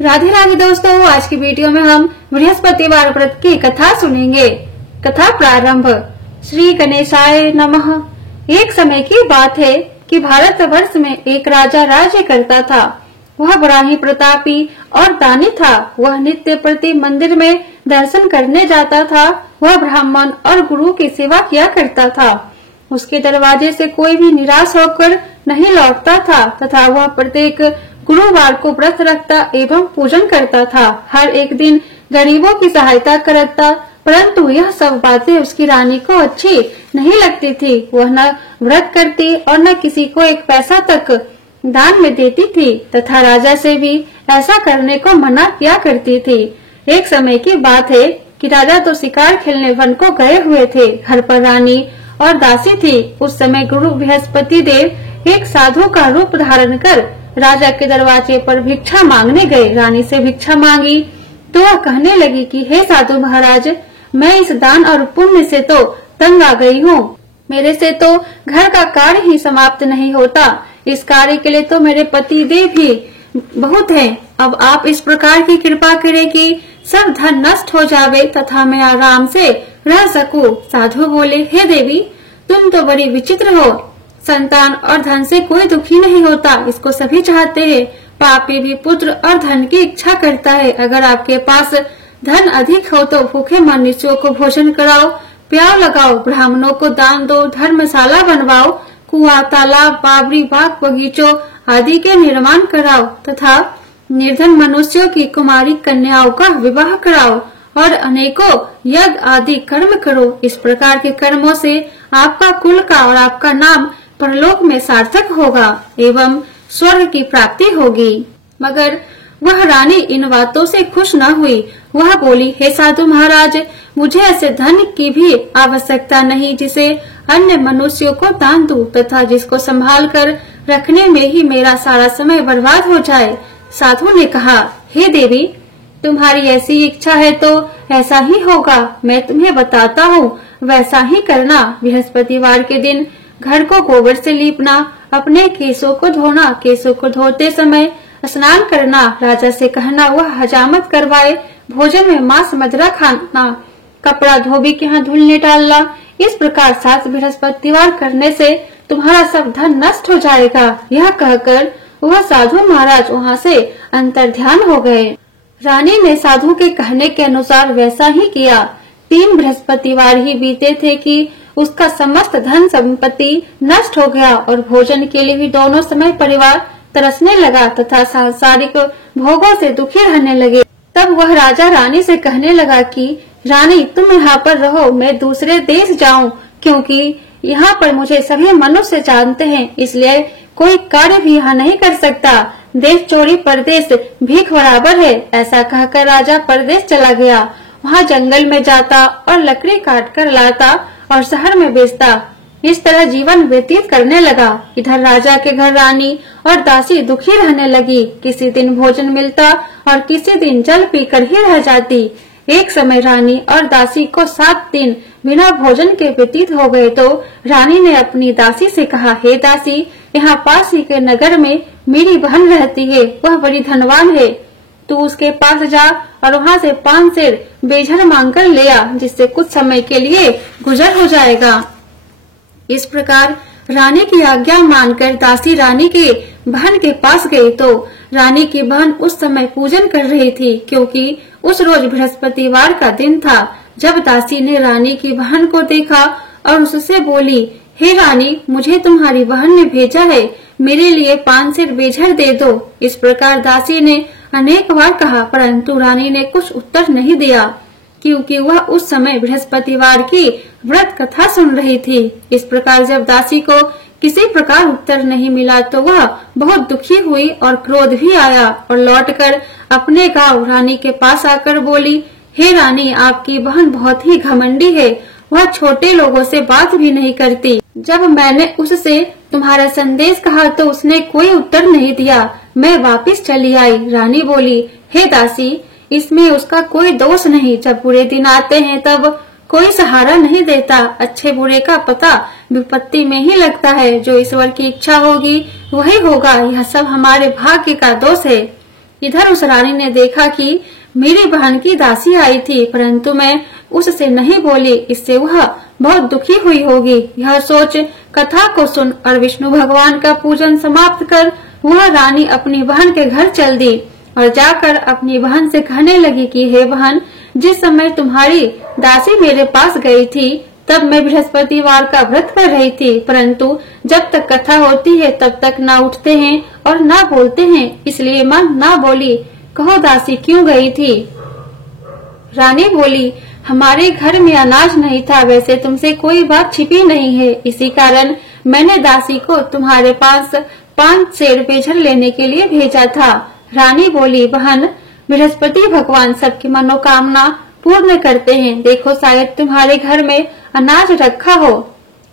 राधे राधे दोस्तों, आज की वीडियो में हम बृहस्पतिवार व्रत की कथा सुनेंगे। कथा प्रारंभ। श्री गणेशाय नमः। एक समय की बात है कि भारतवर्ष में एक राजा राज्य करता था। वह बड़ा ही प्रतापी और दानी था। वह नित्य प्रति मंदिर में दर्शन करने जाता था। वह ब्राह्मण और गुरु की सेवा किया करता था। उसके दरवाजे से कोई भी निराश होकर नहीं लौटता था तथा वह प्रत्येक गुरुवार को व्रत रखता एवं पूजन करता था। हर एक दिन गरीबों की सहायता करता, परंतु यह सब बातें उसकी रानी को अच्छी नहीं लगती थी। वह न व्रत करती और न किसी को एक पैसा तक दान में देती थी तथा राजा से भी ऐसा करने को मना किया करती थी। एक समय की बात है कि राजा तो शिकार खेलने वन को गए हुए थे। घर पर रानी और दासी थी। उस समय गुरु बृहस्पति देव एक साधु का रूप धारण कर राजा के दरवाजे पर भिक्षा मांगने गए। रानी से भिक्षा मांगी तो वह कहने लगी कि हे साधु महाराज, मैं इस दान और पुण्य से तो तंग आ गई हूँ। मेरे से तो घर का कार्य ही समाप्त नहीं होता। इस कार्य के लिए तो मेरे पति देव भी बहुत हैं। अब आप इस प्रकार की कृपा करें कि सब धन नष्ट हो जावे तथा मैं आराम से रह सकूं। साधु बोले, हे देवी, तुम तो बड़ी विचित्र हो। संतान और धन से कोई दुखी नहीं होता, इसको सभी चाहते हैं। पापी भी पुत्र और धन की इच्छा करता है। अगर आपके पास धन अधिक हो तो भूखे मनुष्यों को भोजन कराओ, प्याव लगाओ, ब्राह्मणों को दान दो, धर्मशाला बनवाओ, कुआं, तालाब, बावड़ी, बाग, बगीचों आदि के निर्माण कराओ तथा निर्धन मनुष्यों की कुमारी कन्याओं का विवाह कराओ और अनेकों यज्ञ आदि कर्म करो। इस प्रकार के कर्मों से आपका कुल का और आपका नाम परलोक में सार्थक होगा एवं स्वर्ग की प्राप्ति होगी। मगर वह रानी इन बातों से खुश न हुई। वह बोली, हे साधु महाराज, मुझे ऐसे धन की भी आवश्यकता नहीं जिसे अन्य मनुष्यों को दान दूं तथा जिसको संभाल कर रखने में ही मेरा सारा समय बर्बाद हो जाए। साधु ने कहा, हे देवी, तुम्हारी ऐसी इच्छा है तो ऐसा ही होगा। मैं तुम्हें बताता हूँ, वैसा ही करना। बृहस्पतिवार के दिन घर को गोबर से लीपना, अपने केसों को धोना, केसों को धोते समय स्नान करना, राजा से कहना वह हजामत करवाए, भोजन में मांस मदिरा खाना, कपड़ा धोबी के यहाँ धुलने डालना। इस प्रकार 7 बृहस्पतिवार करने से तुम्हारा सब धन नष्ट हो जाएगा। यह कहकर वह साधु महाराज वहाँ से अंतर्ध्यान हो गए। रानी ने साधु के कहने के अनुसार वैसा ही किया। 3 बृहस्पतिवार ही बीते थे कि उसका समस्त धन संपत्ति नष्ट हो गया और भोजन के लिए भी दोनों समय परिवार तरसने लगा तथा सांसारिक भोगों से दुखी रहने लगे। तब वह राजा रानी से कहने लगा कि रानी, तुम यहाँ पर रहो, मैं दूसरे देश जाऊँ, क्योंकि यहाँ पर मुझे सभी मनुष्य जानते हैं, इसलिए कोई कार्य भी यहाँ नहीं कर सकता। देश चोरी परदेश भीख बराबर है। ऐसा कहकर राजा परदेश चला गया। वहाँ जंगल में जाता और लकड़ी काट कर लाता और शहर में बेचता। इस तरह जीवन व्यतीत करने लगा। इधर राजा के घर रानी और दासी दुखी रहने लगी। किसी दिन भोजन मिलता और किसी दिन जल पीकर ही रह जाती। एक समय रानी और दासी को 7 दिन बिना भोजन के व्यतीत हो गए तो रानी ने अपनी दासी से कहा, हे दासी, यहाँ पास ही के नगर में मेरी बहन रहती है। वह बड़ी धनवान है। तू उसके पास जा और वहाँ से 5 सेर बेझर मांग कर ले आ, जिससे कुछ समय के लिए गुजर हो जाएगा। इस प्रकार रानी की आज्ञा मानकर दासी रानी के बहन के पास गई तो रानी की बहन उस समय पूजन कर रही थी, क्योंकि उस रोज बृहस्पतिवार का दिन था। जब दासी ने रानी की बहन को देखा और उससे बोली, हे रानी, मुझे तुम्हारी बहन ने भेजा है, मेरे लिए 5 सेर बेझर दे दो। इस प्रकार दासी ने अनेक बार कहा, परंतु रानी ने कुछ उत्तर नहीं दिया, क्योंकि वह उस समय बृहस्पतिवार की व्रत कथा सुन रही थी। इस प्रकार जब दासी को किसी प्रकार उत्तर नहीं मिला तो वह बहुत दुखी हुई और क्रोध भी आया और लौटकर अपने गांव रानी के पास आकर बोली, हे रानी, आपकी बहन बहुत ही घमंडी है। वह छोटे लोगों से बात भी नहीं करती। जब मैंने उससे तुम्हारा संदेश कहा तो उसने कोई उत्तर नहीं दिया। मैं वापस चली आई। रानी बोली, हे दासी, इसमें उसका कोई दोष नहीं। जब बुरे दिन आते हैं तब कोई सहारा नहीं देता। अच्छे बुरे का पता विपत्ति में ही लगता है। जो ईश्वर की इच्छा होगी वही होगा। यह सब हमारे भाग्य का दोष है। इधर उस रानी ने देखा कि मेरी बहन की दासी आई थी, परंतु मैं उससे नहीं बोली, इससे वह बहुत दुखी हुई होगी। यह सोच कथा को सुन और विष्णु भगवान का पूजन समाप्त कर वह रानी अपनी बहन के घर चल दी और जाकर अपनी बहन से कहने लगी कि हे बहन, जिस समय तुम्हारी दासी मेरे पास गई थी तब मैं बृहस्पतिवार का व्रत कर रही थी, परंतु जब तक कथा होती है तब तक ना उठते हैं और ना बोलते हैं, इसलिए मां ना बोली। कहो दासी क्यों गई थी? रानी बोली, हमारे घर में अनाज नहीं था, वैसे तुमसे कोई बात छिपी नहीं है, इसी कारण मैंने दासी को तुम्हारे पास 5 सेर बेझर लेने के लिए भेजा था। रानी बोली, बहन, बृहस्पति भगवान सबकी मनोकामना पूर्ण करते हैं, देखो शायद तुम्हारे घर में अनाज रखा हो।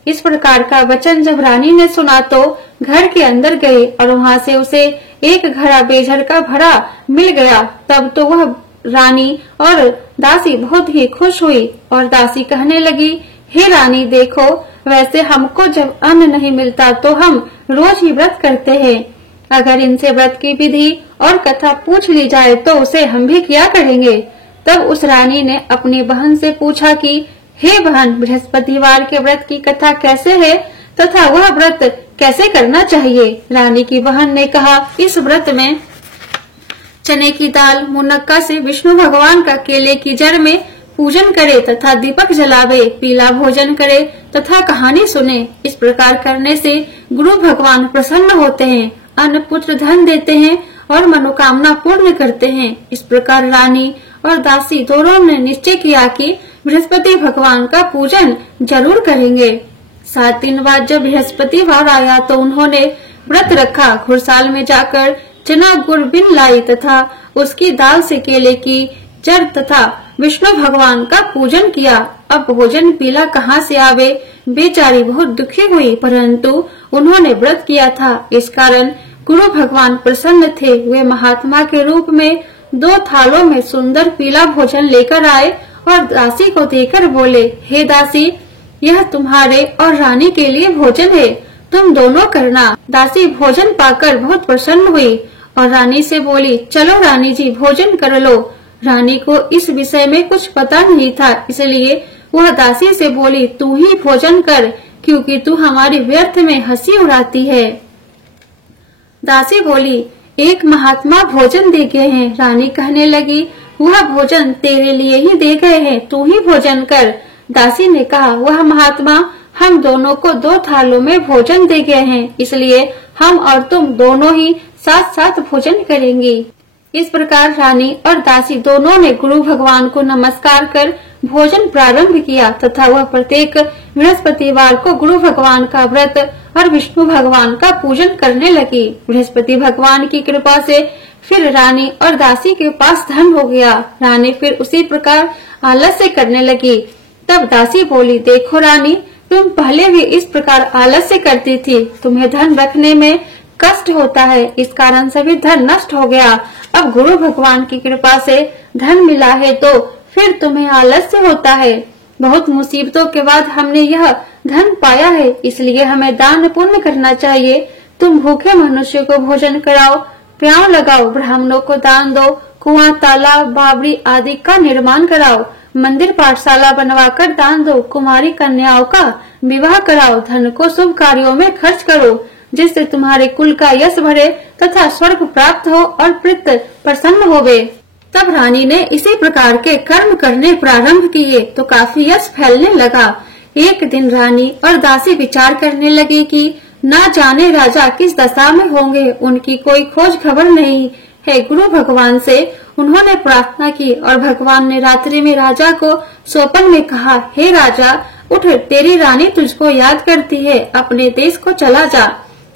इस प्रकार का वचन जब रानी ने सुना तो घर के अंदर गई और वहाँ से उसे एक घड़ा बेझर का भरा मिल गया। तब तो वह रानी और दासी बहुत ही खुश हुई और दासी कहने लगी, हे रानी देखो, वैसे हमको जब अन्न नहीं मिलता तो हम रोज ही व्रत करते हैं, अगर इनसे व्रत की विधि और कथा पूछ ली जाए तो उसे हम भी किया करेंगे। तब उस रानी ने अपनी बहन से पूछा कि हे बहन, बृहस्पतिवार के व्रत की कथा कैसे है तथा वह व्रत कैसे करना चाहिए? रानी की बहन ने कहा, इस व्रत में चने की दाल मुनक्का से विष्णु भगवान का केले की जड़ में पूजन करे तथा दीपक जलावे, पीला भोजन करे तथा कहानी सुने। इस प्रकार करने से गुरु भगवान प्रसन्न होते हैं, अन्न पुत्र धन देते हैं और मनोकामना पूर्ण करते हैं। इस प्रकार रानी और दासी दोनों ने निश्चय किया कि बृहस्पति भगवान का पूजन जरूर करेंगे। 7 दिन बाद जब बृहस्पतिवार आया तो उन्होंने व्रत रखा, घुड़साल में जाकर चना गुड़ बिन लाई तथा उसकी दाल से केले की जड़ तथा विष्णु भगवान का पूजन किया। अब भोजन पीला कहाँ से आवे? बेचारी बहुत दुखी हुई, परंतु उन्होंने व्रत किया था, इस कारण गुरु भगवान प्रसन्न थे। वे महात्मा के रूप में 2 थालों में सुंदर पीला भोजन लेकर आए और दासी को देकर बोले, हे दासी, यह तुम्हारे और रानी के लिए भोजन है, तुम दोनों करना। दासी भोजन पाकर बहुत प्रसन्न हुई और रानी से बोली, चलो रानी जी भोजन कर लो। रानी को इस विषय में कुछ पता नहीं था, इसलिए वह दासी से बोली, तू ही भोजन कर, क्योंकि तू हमारी व्यर्थ में हंसी उड़ाती है। दासी बोली, एक महात्मा भोजन दे गए हैं। रानी कहने लगी, वह भोजन तेरे लिए ही दे गए हैं, तू ही भोजन कर। दासी ने कहा, वह महात्मा हम दोनों को 2 थालों में भोजन दे गए हैं, इसलिए हम और तुम दोनों ही साथ साथ भोजन करेंगी। इस प्रकार रानी और दासी दोनों ने गुरु भगवान को नमस्कार कर भोजन प्रारंभ किया तथा वह प्रत्येक बृहस्पतिवार को गुरु भगवान का व्रत और विष्णु भगवान का पूजन करने लगी। बृहस्पति भगवान की कृपा से फिर रानी और दासी के पास धन हो गया। रानी फिर उसी प्रकार आलस्य करने लगी। तब दासी बोली, देखो रानी, तुम पहले भी इस प्रकार आलस्य करती थी, तुम्हें धन रखने में कष्ट होता है, इस कारण सभी धन नष्ट हो गया। अब गुरु भगवान की कृपा से धन मिला है तो फिर तुम्हें आलस्य होता है। बहुत मुसीबतों के बाद हमने यह धन पाया है, इसलिए हमें दान पुण्य करना चाहिए। तुम भूखे मनुष्य को भोजन कराओ, प्याव लगाओ, ब्राह्मणों को दान दो, कुआं, तालाब, बावड़ी आदि का निर्माण कराओ, मंदिर पाठशाला बनवाकर दान दो, कुमारी कन्याओं का विवाह कराओ, धन को शुभ कार्यों में खर्च करो, जिससे तुम्हारे कुल का यश बढ़े तथा स्वर्ग प्राप्त हो और पितृ प्रसन्न होवे। तब रानी ने इसी प्रकार के कर्म करने प्रारंभ किए तो काफी यश फैलने लगा। एक दिन रानी और दासी विचार करने लगी कि ना जाने राजा किस दशा में होंगे, उनकी कोई खोज खबर नहीं है। गुरु भगवान से उन्होंने प्रार्थना की और भगवान ने रात्रि में राजा को स्वप्न में कहा, हे राजा, उठ, तेरी रानी तुझको याद करती है, अपने देश को चला जा।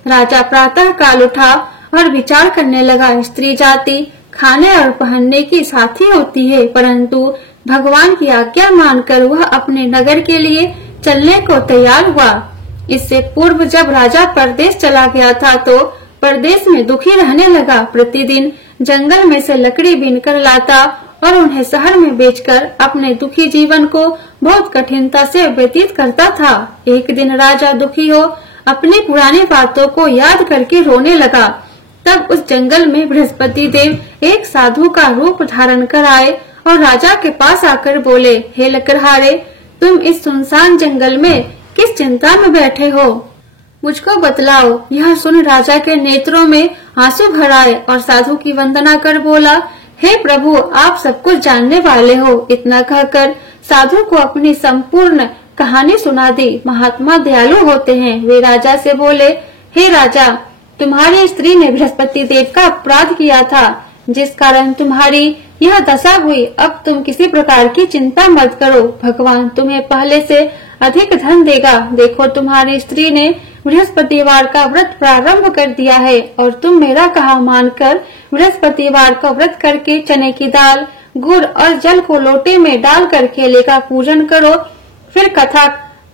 राजा प्रातः काल उठा और विचार करने लगा, स्त्री जाति खाने और पहनने की साथी होती है, परंतु भगवान की आज्ञा मानकर वह अपने नगर के लिए चलने को तैयार हुआ। इससे पूर्व जब राजा परदेश चला गया था तो परदेश में दुखी रहने लगा। प्रतिदिन जंगल में से लकड़ी बीनकर लाता और उन्हें शहर में बेचकर अपने दुखी जीवन को बहुत कठिनता से व्यतीत करता था। एक दिन राजा दुखी हो अपनी पुरानी बातों को याद करके रोने लगा। तब उस जंगल में बृहस्पति देव एक साधु का रूप धारण कर आए और राजा के पास आकर बोले, हे लकड़हारे, तुम इस सुनसान जंगल में किस चिंता में बैठे हो? मुझको बतलाओ। यह सुन राजा के नेत्रों में आंसू भर आए और साधु की वंदना कर बोला, हे प्रभु, आप सब कुछ जानने वाले हो। इतना कहकर साधु को अपनी संपूर्ण कहानी सुना दी। महात्मा दयालु होते हैं। वे राजा से बोले, हे राजा, तुम्हारी स्त्री ने बृहस्पति देव का अपराध किया था, जिस कारण तुम्हारी यह दशा हुई। अब तुम किसी प्रकार की चिंता मत करो, भगवान तुम्हें पहले से अधिक धन देगा। देखो, तुम्हारी स्त्री ने बृहस्पतिवार का व्रत प्रारंभ कर दिया है और तुम मेरा कहा मानकर बृहस्पतिवार का व्रत करके चने की दाल, गुड़ और जल को लोटे में डाल कर केले का पूजन करो। फिर कथा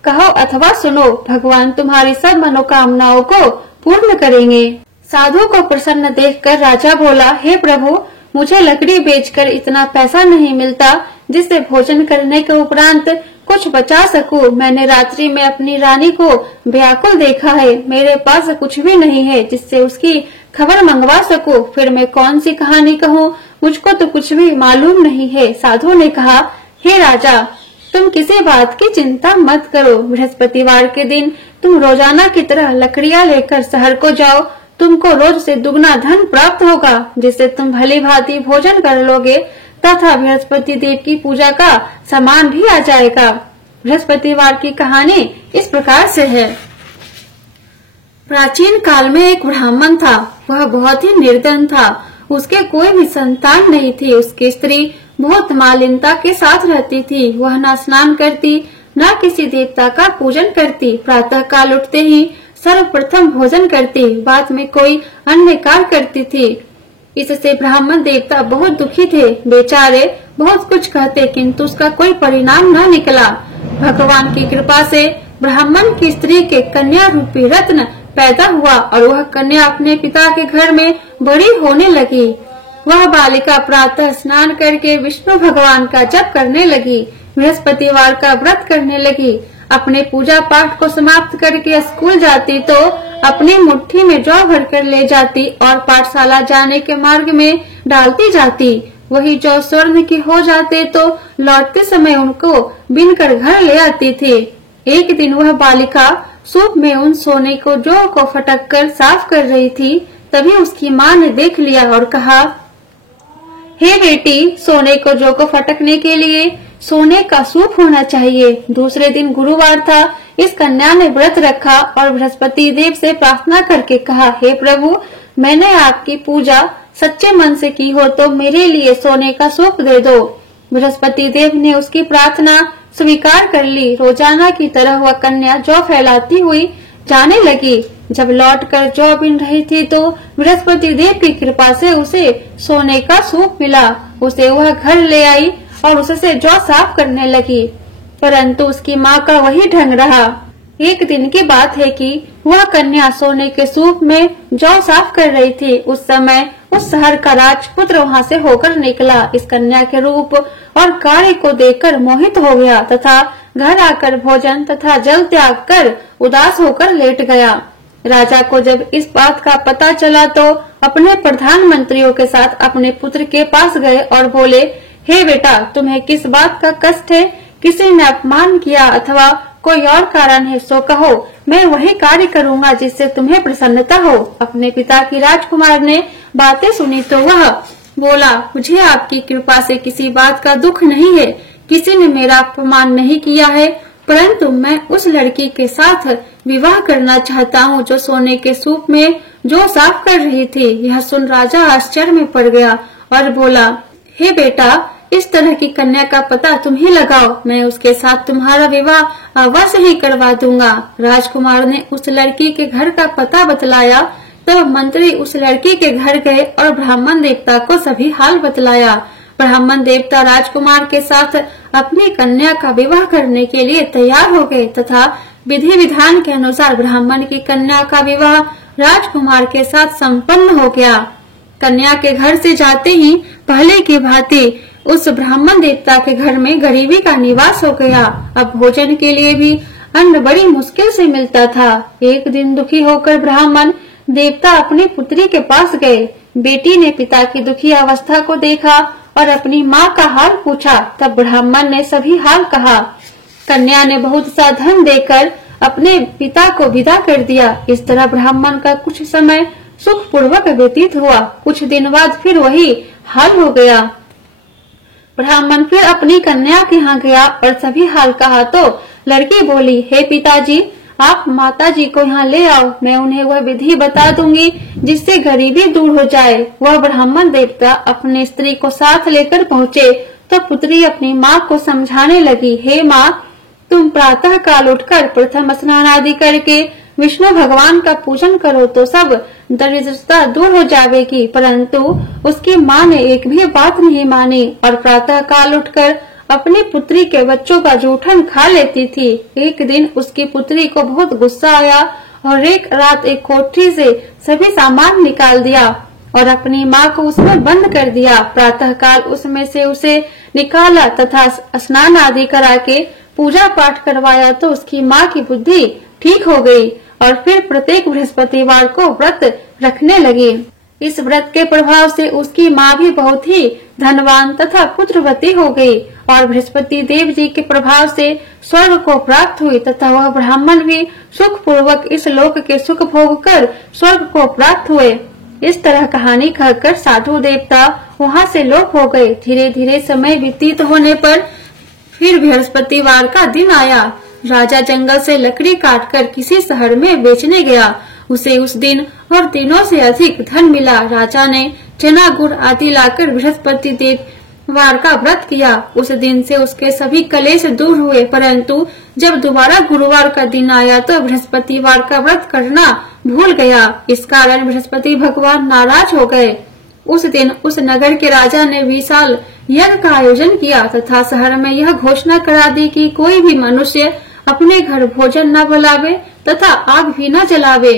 कहो अथवा सुनो, भगवान तुम्हारी सब मनोकामनाओं को पूर्ण करेंगे। साधु को प्रसन्न देखकर राजा बोला, हे प्रभु, मुझे लकड़ी बेचकर इतना पैसा नहीं मिलता जिससे भोजन करने के उपरांत कुछ बचा सकूं। मैंने रात्रि में अपनी रानी को व्याकुल देखा है। मेरे पास कुछ भी नहीं है जिससे उसकी खबर मंगवा सकूं। फिर मैं कौन सी कहानी कहूँ? मुझको तो कुछ भी मालूम नहीं है। साधु ने कहा, हे राजा, तुम किसी बात की चिंता मत करो। बृहस्पतिवार के दिन तुम रोजाना की तरह लकड़ियाँ लेकर शहर को जाओ। तुमको रोज से दुगना धन प्राप्त होगा, जिससे तुम भली भांति भोजन कर लोगे तथा बृहस्पति देव की पूजा का सामान भी आ जाएगा। बृहस्पतिवार की कहानी इस प्रकार से है। प्राचीन काल में एक ब्राह्मण था। वह बहुत ही निर्धन था। उसके कोई भी संतान नहीं थी। उसकी स्त्री बहुत मालिनता के साथ रहती थी। वह न स्नान करती, न किसी देवता का पूजन करती। प्रातः काल उठते ही सर्वप्रथम भोजन करती, बाद में कोई अन्य कार्य करती थी। इससे ब्राह्मण देवता बहुत दुखी थे। बेचारे बहुत कुछ कहते, किंतु उसका कोई परिणाम न निकला। भगवान की कृपा से ब्राह्मण की स्त्री के कन्या रूपी रत्न पैदा हुआ और वह कन्या अपने पिता के घर में बड़ी होने लगी। वह बालिका प्रातः स्नान करके विष्णु भगवान का जप करने लगी, बृहस्पतिवार का व्रत करने लगी। अपने पूजा पाठ को समाप्त करके स्कूल जाती तो अपनी मुट्ठी में जौ भर कर ले जाती और पाठशाला जाने के मार्ग में डालती जाती। वही जौ स्वर्ण की हो जाते तो लौटते समय उनको बिन कर घर ले आती थी। एक दिन वह बालिका सूप में उन सोने को जौ को फटक कर साफ कर रही थी। तभी उसकी माँ ने देख लिया और कहा, हे बेटी, सोने को जौ को फटकने के लिए सोने का सूप होना चाहिए। दूसरे दिन गुरुवार था। इस कन्या ने व्रत रखा और बृहस्पति देव से प्रार्थना करके कहा, हे प्रभु, मैंने आपकी पूजा सच्चे मन से की हो तो मेरे लिए सोने का सूप दे दो। बृहस्पति देव ने उसकी प्रार्थना स्वीकार कर ली। रोजाना की तरह वह कन्या जौ फैलाती हुई जाने लगी। जब लौटकर जौ बिन रही थी तो बृहस्पति देव की कृपा से उसे सोने का सूप मिला। उसे वह घर ले आई और उससे जौ साफ करने लगी, परंतु उसकी माँ का वही ढंग रहा। एक दिन की बात है कि वह कन्या सोने के सूप में जौ साफ कर रही थी। उस समय उस शहर का राजपुत्र वहाँ से होकर निकला। इस कन्या के रूप और कार्य को देखकर मोहित हो गया तथा घर आकर भोजन तथा जल त्याग कर उदास होकर लेट गया। राजा को जब इस बात का पता चला तो अपने प्रधानमंत्रियों के साथ अपने पुत्र के पास गए और बोले, हे बेटा, तुम्हें किस बात का कष्ट है? किसी ने अपमान किया अथवा कोई और कारण है सो कहो, मैं वही कार्य करूँगा जिससे तुम्हें प्रसन्नता हो। अपने पिता की राजकुमार ने बातें सुनी तो वह बोला, मुझे आपकी कृपा से किसी बात का दुख नहीं है। किसी ने मेरा अपमान नहीं किया है, परंतु मैं उस लड़की के साथ विवाह करना चाहता हूँ जो सोने के सूप में जो साफ कर रही थी। यह सुन राजा आश्चर्य में पड़ गया और बोला, हे बेटा, इस तरह की कन्या का पता तुम ही लगाओ, मैं उसके साथ तुम्हारा विवाह अवश्य ही करवा दूंगा। राजकुमार ने उस लड़की के घर का पता बतलाया। तब मंत्री उस लड़की के घर गए और ब्राह्मण देवता को सभी हाल बतलाया। ब्राह्मण देवता राजकुमार के साथ अपनी कन्या का विवाह करने के लिए तैयार हो गए तथा विधि विधान के अनुसार ब्राह्मण की कन्या का विवाह राजकुमार के साथ संपन्न हो गया। कन्या के घर से जाते ही पहले की भांति उस ब्राह्मण देवता के घर में गरीबी का निवास हो गया। अब भोजन के लिए भी अन्न बड़ी मुश्किल से मिलता था। एक दिन दुखी होकर ब्राह्मण देवता अपनी पुत्री के पास गए। बेटी ने पिता की दुखी अवस्था को देखा और अपनी माँ का हाल पूछा। तब ब्राह्मण ने सभी हाल कहा। कन्या ने बहुत सा धन देकर अपने पिता को विदा कर दिया। इस तरह ब्राह्मण का कुछ समय सुख पूर्वक व्यतीत हुआ। कुछ दिन बाद फिर वही हाल हो गया। ब्राह्मण फिर अपनी कन्या के यहाँ गया और सभी हाल कहा तो लड़की बोली, हे पिताजी, आप माता जी को यहाँ ले आओ, मैं उन्हें वह विधि बता दूंगी जिससे गरीबी दूर हो जाए। वह ब्राह्मण देवता अपनी स्त्री को साथ लेकर पहुँचे तो पुत्री अपनी माँ को समझाने लगी, हे माँ, तुम प्रातः काल उठकर प्रथम स्नान आदि करके विष्णु भगवान का पूजन करो तो सब दरिद्रता दूर हो जाएगी। परंतु उसकी माँ ने एक भी बात नहीं मानी और प्रातः काल उठकर अपनी पुत्री के बच्चों का जूठन खा लेती थी। एक दिन उसकी पुत्री को बहुत गुस्सा आया और एक रात एक कोठरी से सभी सामान निकाल दिया और अपनी माँ को उसमें बंद कर दिया। प्रातः काल उसमें से उसे निकाला तथा स्नान आदि करा के पूजा पाठ करवाया तो उसकी माँ की बुद्धि ठीक हो गई और फिर प्रत्येक बृहस्पतिवार को व्रत रखने लगी। इस व्रत के प्रभाव से उसकी माँ भी बहुत ही धनवान तथा पुत्रवती हो गई और बृहस्पति देव जी के प्रभाव से स्वर्ग को प्राप्त हुई तथा वह ब्राह्मण भी सुख पूर्वक इस लोक के सुख भोग कर स्वर्ग को प्राप्त हुए। इस तरह कहानी कहकर साधु देवता वहाँ से लोप हो गए। धीरे धीरे समय व्यतीत होने पर फिर बृहस्पतिवार का दिन आया। राजा जंगल से लकड़ी काटकर किसी शहर में बेचने गया। उसे उस दिन और दिनों से अधिक धन मिला। राजा ने चना गुड़ आदि लाकर बृहस्पति देववार का व्रत किया। उस दिन से उसके सभी कलेश दूर हुए। परंतु जब दोबारा गुरुवार का दिन आया तो बृहस्पतिवार का व्रत करना भूल गया। इस कारण बृहस्पति भगवान नाराज हो गए। उस दिन उस नगर के राजा ने विशाल यज्ञ का आयोजन किया तथा शहर में यह घोषणा करा दी कि कोई भी मनुष्य अपने घर भोजन न बुलावे तथा आग भी न जलावे।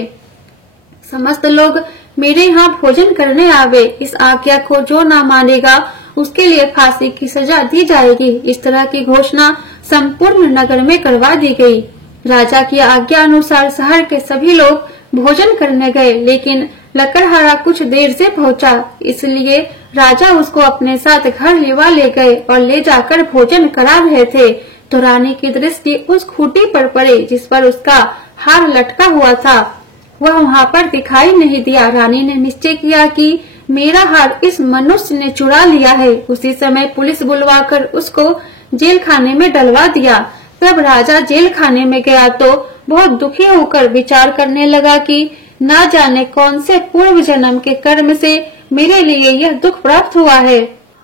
समस्त लोग मेरे यहाँ भोजन करने आवे। इस आज्ञा को जो न मानेगा उसके लिए फांसी की सजा दी जाएगी। इस तरह की घोषणा संपूर्ण नगर में करवा दी गई। राजा की आज्ञा अनुसार शहर के सभी लोग भोजन करने गए, लेकिन लकड़हारा कुछ देर से पहुंचा, इसलिए राजा उसको अपने साथ घर लेवा ले गए और ले जाकर भोजन करा रहे थे तो रानी की दृष्टि उस खूंटी पर पड़ी जिस पर उसका हार लटका हुआ था। वह वहाँ पर दिखाई नहीं दिया। रानी ने निश्चय किया कि मेरा हार इस मनुष्य ने चुरा लिया है। उसी समय पुलिस बुलवाकर उसको जेल खाने में डलवा दिया। तब राजा जेल खाने में गया तो बहुत दुखी होकर विचार करने लगा कि न जाने कौन से पूर्व जन्म के कर्म से मेरे लिए यह दुख प्राप्त हुआ है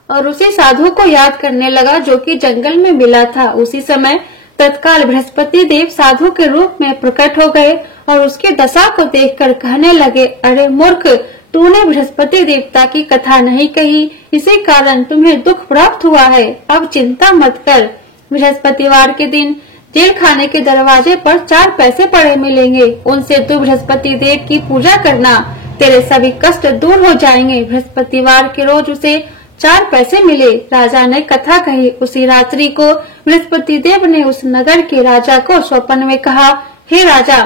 और उसी साधु को याद करने लगा जो कि जंगल में मिला था। उसी समय तत्काल बृहस्पति देव साधु के रूप में प्रकट हो गए और उसकी दशा को देखकर कहने लगे, अरे मूर्ख, तूने बृहस्पति देवता की कथा नहीं कही, इसी कारण तुम्हें दुख प्राप्त हुआ है। अब चिंता मत कर। बृहस्पतिवार के दिन जेल खाने के दरवाजे पर 4 पैसे पड़े मिलेंगे, उनसे तू बृहस्पति देव की पूजा करना, तेरे सभी कष्ट दूर हो जाएंगे। बृहस्पतिवार के रोज उसे 4 पैसे मिले। राजा ने कथा कही। उसी रात्रि को बृहस्पति देव ने उस नगर के राजा को स्वप्न में कहा, हे राजा,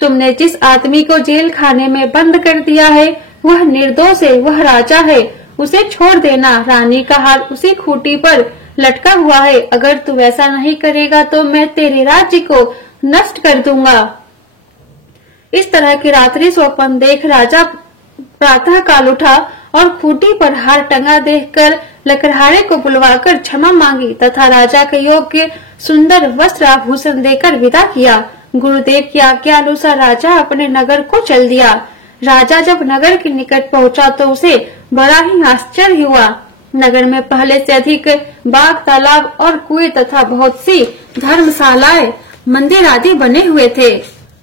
तुमने जिस आदमी को जेल खाने में बंद कर दिया है वह निर्दोष है, वह राजा है, उसे छोड़ देना। रानी का हार उसी खूंटी पर लटका हुआ है। अगर तू वैसा नहीं करेगा तो मैं तेरे राज्य को नष्ट कर दूंगा। इस तरह की रात्रि स्वप्न देख राजा प्रातः काल उठा और खूंटी पर हार टंगा देखकर लकड़हारे को बुलवाकर क्षमा मांगी तथा राजा के योग्य सुंदर वस्त्र आभूषण देकर विदा किया। गुरुदेव की आज्ञा अनुसार राजा अपने नगर को चल दिया। राजा जब नगर के निकट पहुंचा तो उसे बड़ा ही आश्चर्य हुआ। नगर में पहले से अधिक बाग, तालाब और कुएं तथा बहुत सी धर्मशालाएं, मंदिर आदि बने हुए थे।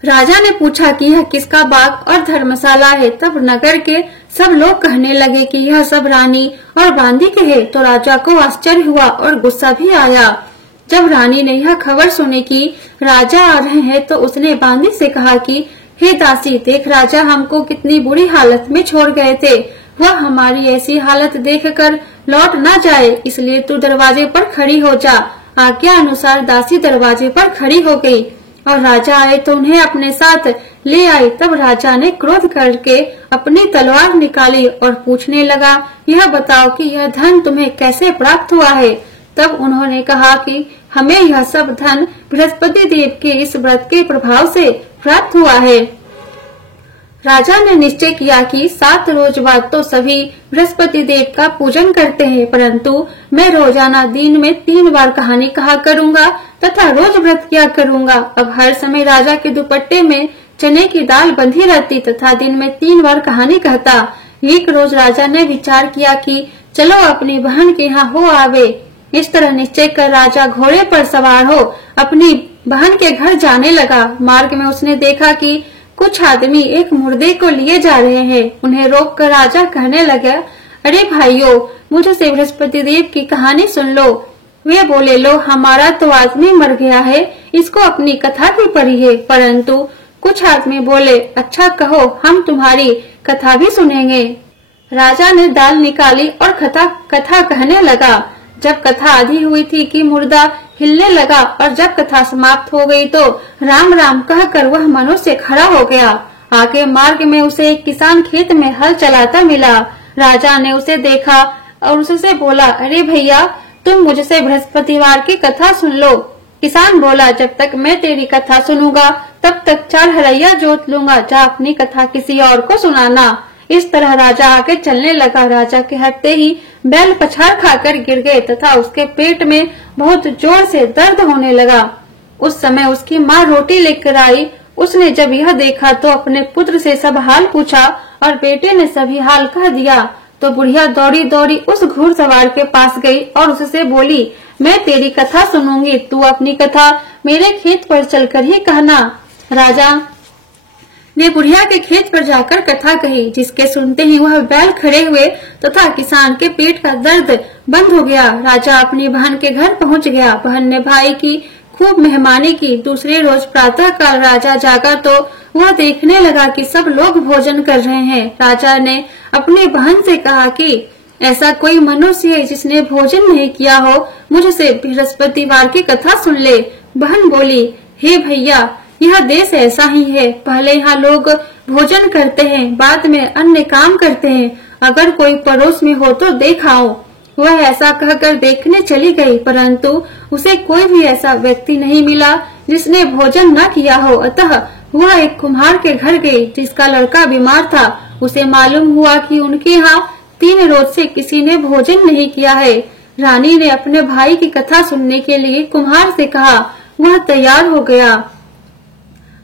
राजा ने पूछा कि यह किसका बाग और धर्मशाला है। तब नगर के सब लोग कहने लगे कि यह सब रानी और बांदी के है। तो राजा को आश्चर्य हुआ और गुस्सा भी आया। जब रानी ने यह खबर सुनी कि राजा आ रहे हैं तो उसने बांदी से कहा कि हे दासी, देख राजा हमको कितनी बुरी हालत में छोड़ गए थे। वह हमारी ऐसी हालत देखकर लौट न जाए, इसलिए तू दरवाजे पर खड़ी हो जा। आज्ञा अनुसार दासी दरवाजे पर खड़ी हो गई और राजा आए तो उन्हें अपने साथ ले आई। तब राजा ने क्रोध करके अपनी तलवार निकाली और पूछने लगा, यह बताओ कि यह धन तुम्हें कैसे प्राप्त हुआ है। तब उन्होंने कहा कि हमें यह सब धन बृहस्पति देव के इस व्रत के प्रभाव से प्राप्त हुआ है। राजा ने निश्चय किया कि 7 रोज बाद तो सभी बृहस्पति देव का पूजन करते हैं, परंतु मैं रोजाना दिन में 3 बार कहानी कहा करूंगा तथा रोज व्रत किया करूंगा। अब हर समय राजा के दुपट्टे में चने की दाल बंधी रहती तथा दिन में 3 बार कहानी कहता। एक रोज राजा ने विचार किया कि चलो अपनी बहन के यहाँ हो आवे। इस तरह निश्चय कर राजा घोड़े पर सवार हो अपनी बहन के घर जाने लगा। मार्ग में उसने देखा कि कुछ आदमी एक मुर्दे को लिए जा रहे हैं। उन्हें रोककर राजा कहने लगा, अरे भाइयों, मुझसे बृहस्पति देव की कहानी सुन लो। वे बोले, लो हमारा तो आदमी मर गया है, इसको अपनी कथा भी पढ़ी है। परंतु कुछ आदमी बोले, अच्छा कहो, हम तुम्हारी कथा भी सुनेंगे। राजा ने दाल निकाली और कथा कहने लगा। जब कथा आधी हुई थी कि मुर्दा हिलने लगा और जब कथा समाप्त हो गई तो राम राम कहकर वह मनुष्य खड़ा हो गया। आगे मार्ग में उसे एक किसान खेत में हल चलाता मिला। राजा ने उसे देखा और उससे बोला, अरे भैया, तुम मुझसे बृहस्पतिवार की कथा सुन लो। किसान बोला, जब तक मैं तेरी कथा सुनूंगा तब तक 4 हरैया जोत लूंगा, जा अपनी कथा किसी और को सुनाना। इस तरह राजा आगे चलने लगा। राजा के हटते ही बैल पछाड़ खाकर गिर गए तथा उसके पेट में बहुत जोर से दर्द होने लगा। उस समय उसकी माँ रोटी लेकर आई। उसने जब यह देखा तो अपने पुत्र से सब हाल पूछा और बेटे ने सभी हाल कह दिया। तो बुढ़िया दौड़ी दौड़ी उस घुड़सवार के पास गई और उससे बोली, मैं तेरी कथा सुनूंगी, तू अपनी कथा मेरे खेत पर चलकर ही कहना। राजा ने बुढ़िया के खेत पर जाकर कथा कही, जिसके सुनते ही वह बैल खड़े हुए तथा किसान के पेट का दर्द बंद हो गया। राजा अपनी बहन के घर पहुंच गया। बहन ने भाई की खूब मेहमानी की। दूसरे रोज प्रातः काल राजा जागा तो वह देखने लगा कि सब लोग भोजन कर रहे हैं। राजा ने अपनी बहन से कहा कि ऐसा कोई मनुष्य है जिसने भोजन नहीं किया हो, मुझसे बृहस्पतिवार की कथा सुन ले। बहन बोली, हे भैया, यह देश ऐसा ही है, पहले यहाँ लोग भोजन करते हैं, बाद में अन्य काम करते हैं। अगर कोई पड़ोस में हो तो देख आओ। वह ऐसा कहकर देखने चली गई, परंतु उसे कोई भी ऐसा व्यक्ति नहीं मिला जिसने भोजन न किया हो। अतः वह एक कुम्हार के घर गई जिसका लड़का बीमार था। उसे मालूम हुआ कि उनके यहाँ 3 रोज से किसी ने भोजन नहीं किया है। रानी ने अपने भाई की कथा सुनने के लिए कुम्हार से कहा। वह तैयार हो गया।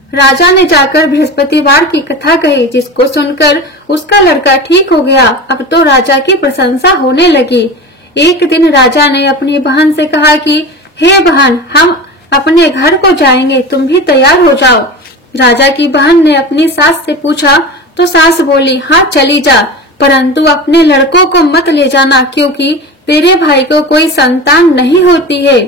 राजा ने जाकर बृहस्पतिवार की कथा कही, जिसको सुनकर उसका लड़का ठीक हो गया। अब तो राजा की प्रशंसा होने लगी। एक दिन राजा ने अपनी बहन से कहा कि हे बहन, हम अपने घर को जाएंगे, तुम भी तैयार हो जाओ। राजा की बहन ने अपनी सास से पूछा तो सास बोली, हाँ चली जा, परंतु अपने लड़कों को मत ले जाना, क्योंकि तेरे भाई को कोई संतान नहीं होती है।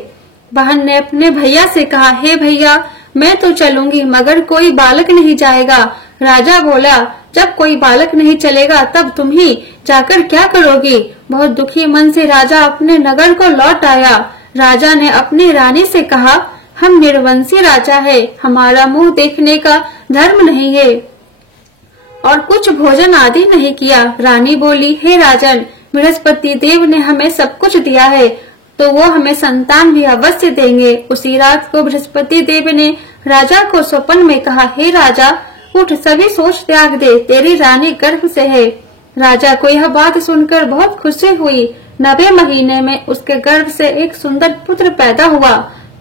बहन ने अपने भैया से कहा, हे भैया, मैं तो चलूंगी मगर कोई बालक नहीं जाएगा। राजा बोला, जब कोई बालक नहीं चलेगा तब तुम ही जाकर क्या करोगी। बहुत दुखी मन से राजा अपने नगर को लौट आया। राजा ने अपनी रानी से कहा, हम निर्वंशी राजा है, हमारा मुंह देखने का धर्म नहीं है और कुछ भोजन आदि नहीं किया। रानी बोली, हे राजन, बृहस्पति देव ने हमें सब कुछ दिया है तो वो हमें संतान भी अवश्य देंगे। उसी रात को बृहस्पति देव ने राजा को स्वप्न में कहा, हे राजा, उठ, सभी सोच त्याग दे, तेरी रानी गर्भ से है। राजा को यह बात सुनकर बहुत खुशी हुई। 90 महीने में उसके गर्भ से एक सुंदर पुत्र पैदा हुआ।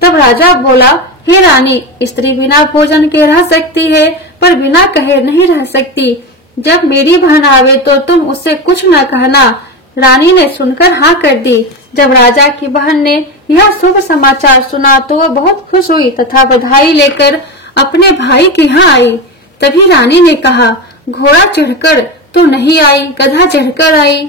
तब राजा बोला, हे रानी, स्त्री बिना भोजन के रह सकती है पर बिना कहे नहीं रह सकती। जब मेरी बहन आवे तो तुम उससे कुछ न कहना। रानी ने सुनकर हाँ कर दी। जब राजा की बहन ने यह शुभ समाचार सुना तो वह बहुत खुश हुई तथा बधाई लेकर अपने भाई के यहाँ आई। तभी रानी ने कहा, घोड़ा चढ़कर तो नहीं आई, गधा चढ़कर आई।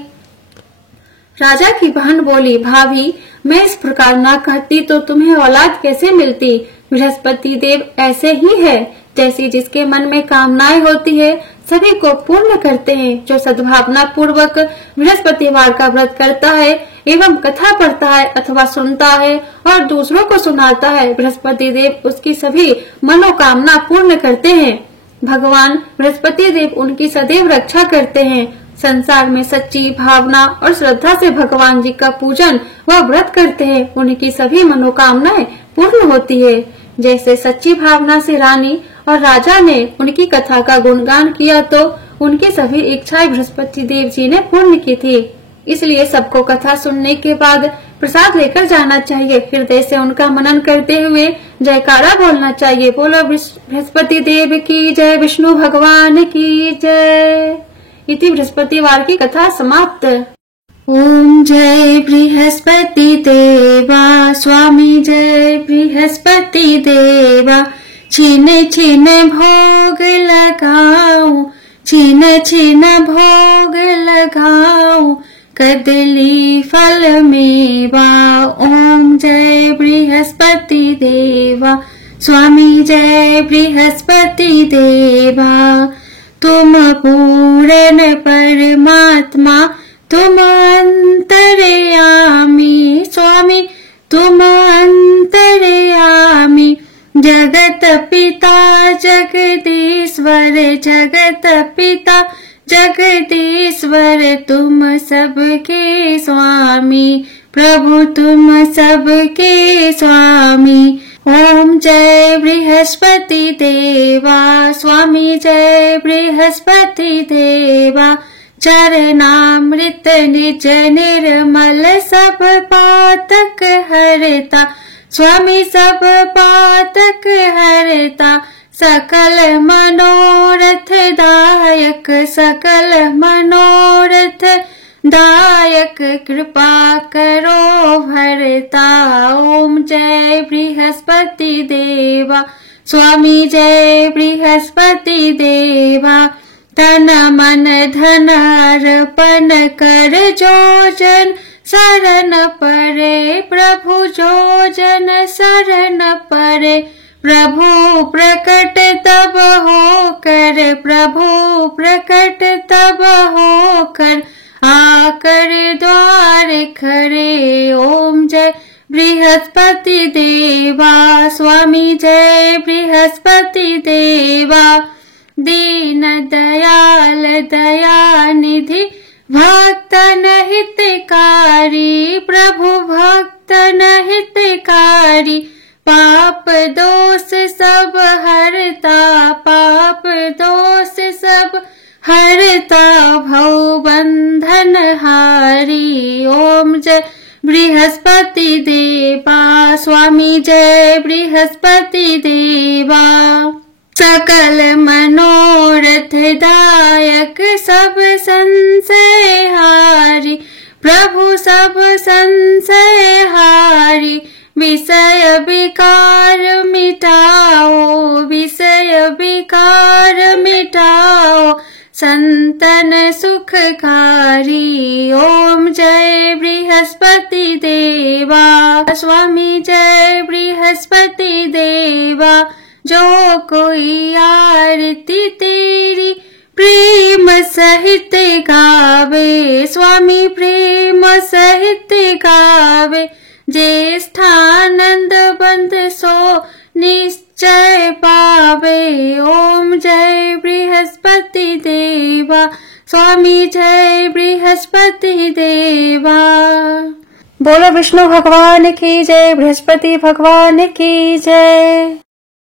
राजा की बहन बोली, भाभी, मैं इस प्रकार ना कहती तो तुम्हें औलाद कैसे मिलती। बृहस्पति देव ऐसे ही है, जैसी जिसके मन में कामनाएं होती है सभी को पूर्ण करते हैं। जो सद्भावना पूर्वक बृहस्पतिवार का व्रत करता है एवं कथा पढ़ता है अथवा सुनता है और दूसरों को सुनाता है, बृहस्पति देव उसकी सभी मनोकामना पूर्ण करते हैं। भगवान बृहस्पति देव उनकी सदैव रक्षा करते हैं। संसार में सच्ची भावना और श्रद्धा से भगवान जी का पूजन व व्रत करते हैं, उनकी सभी मनोकामनाएं पूर्ण होती है। जैसे सच्ची भावना से रानी और राजा ने उनकी कथा का गुणगान किया तो उनकी सभी इच्छाएं बृहस्पति देव जी ने पूर्ण की थी। इसलिए सबको कथा सुनने के बाद प्रसाद लेकर जाना चाहिए। हृदय से उनका मनन करते हुए जयकारा बोलना चाहिए। बोलो बृहस्पति देव की जय, विष्णु भगवान की जय। इति बृहस्पतिवार की कथा समाप्त। ओम जय बृहस्पति देवा, स्वामी जय बृहस्पति देवा। छिन छिन भोग लगाऊं, छिन छिन भोग लगाऊं, कदली फल मेवा। ओम जय बृहस्पति देवा, स्वामी जय बृहस्पति देवा। तुम पूर्ण परमात्मा, तुम अंतर्यामी, स्वामी तुम अंतर्यामी। जगत पिता जगदीश्वर, जगत पिता जगदीश्वर, तुम सबके स्वामी, प्रभु तुम सबके स्वामी। ओम जय बृहस्पति देवा, स्वामी जय बृहस्पति देवा। चरणामृत निज निर्मल, सब पातक हरता, स्वामी सब पातक हरता। सकल मनोरथ दायक, सकल मनोरथ दायक, कृपा करो भरता। ओम जय बृहस्पति देवा, स्वामी जय बृहस्पति देवा। तन मन धन अर्पण कर, जो जन शरण परे, प्रभु जो जन शरण परे। प्रभु प्रकट तब होकर, प्रभु प्रकट तब होकर, आकर द्वार खड़े। ओम जय बृहस्पति देवा, स्वामी जय बृहस्पति देवा। दीन दयाल दयानिधि, भक्तन हितकारी, प्रभु भक्तन हितकारी। पाप दोष सब हरता, पाप दोष सब हरता, भव बंधन हारी। ओम जय बृहस्पति देवा, स्वामी जय बृहस्पति देवा। सकल मनोरथ दायक, सब संशय हारी, प्रभु सब संशय हारी। विषय विकार मिटाओ, विषय विकार मिटाओ, संतन सुखकारी। ओम जय बृहस्पति देवा, स्वामी जय बृहस्पति देवा। जो कोई आरती तेरी प्रेम सहित गावे, स्वामी प्रेम सहित गावे। ज्येष्ठानंद बंद सो निश्चय पावे। ओम जय बृहस्पति देवा, स्वामी जय बृहस्पति देवा। बोलो विष्णु भगवान की जय, बृहस्पति भगवान की जय।